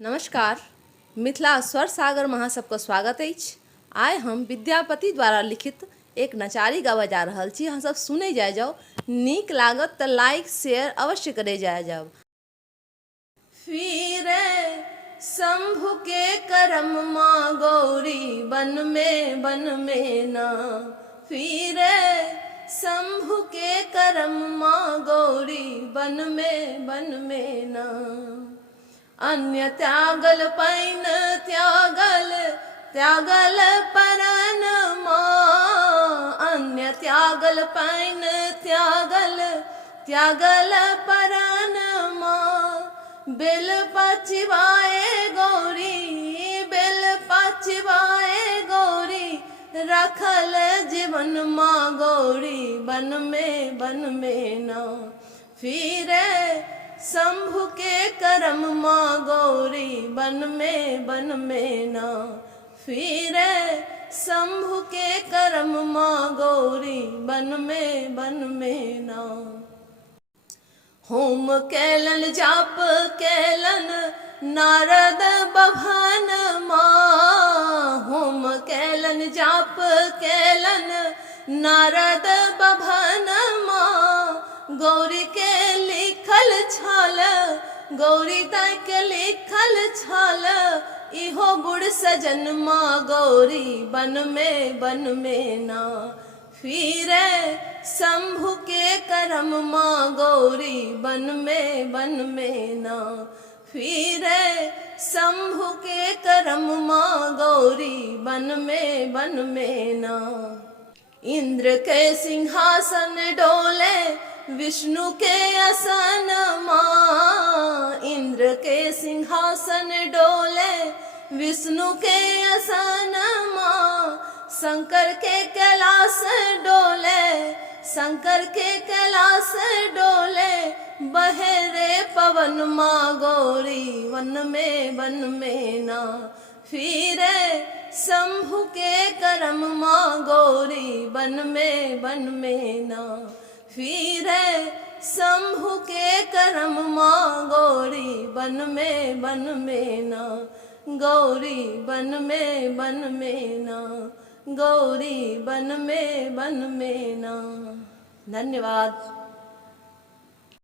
नमस्कार। मिथिला स्वर सागर महा सबको स्वागत अछि। आइ हम विद्यापति द्वारा लिखित एक नचारी गावा जा रहल छी। अहाँ सब सुनै जाओ, नीक लागत तो लाइक शेयर अवश्य करे जाओ। फिरे शंभु के करम माँ गौरी बन में ना, फिरे शंभु के करम माँ गौरी बन में ना। अन्य त्यागल पैन त्यागल परन माँ, अन्य त्यागल पैन त्यागल परन माँ। बेल पचिवाए गौरी रखल जीवन माँ गौरी बन में ना। फिरे शंभु के करम माँ गौरी बन में ना, फिरे शंभु के करम माँ गौरी बन में ना। होम कैलन जाप कैलन नारद बभन माँ, होम कैलन जाप कैलन नारद बभन माँ। गौरी के लिखल छल, गौरी ताई के लिखल छल, इहो बुढ़ सजन माँ गौरी बन में ना। फिरे शंभु के करम माँ गौरी बन में ना, फिरे शंभु के करम माँ गौरी बन में ना। इंद्र के सिंहासन डोले विष्णु के आसन माँ, इंद्र के सिंहासन डोले विष्णु के आसन माँ। शंकर के कैलाश डोले, शंकर के कैलाश डोले, बहे रे पवन माँ गौरी बन में ना। फिरे शंभु के करम माँ गौरी बन में ना, फिरे शंभु के करम माँ गौरी बन में ना। गौरी बन में ना, गौरी बन में ना। धन्यवाद।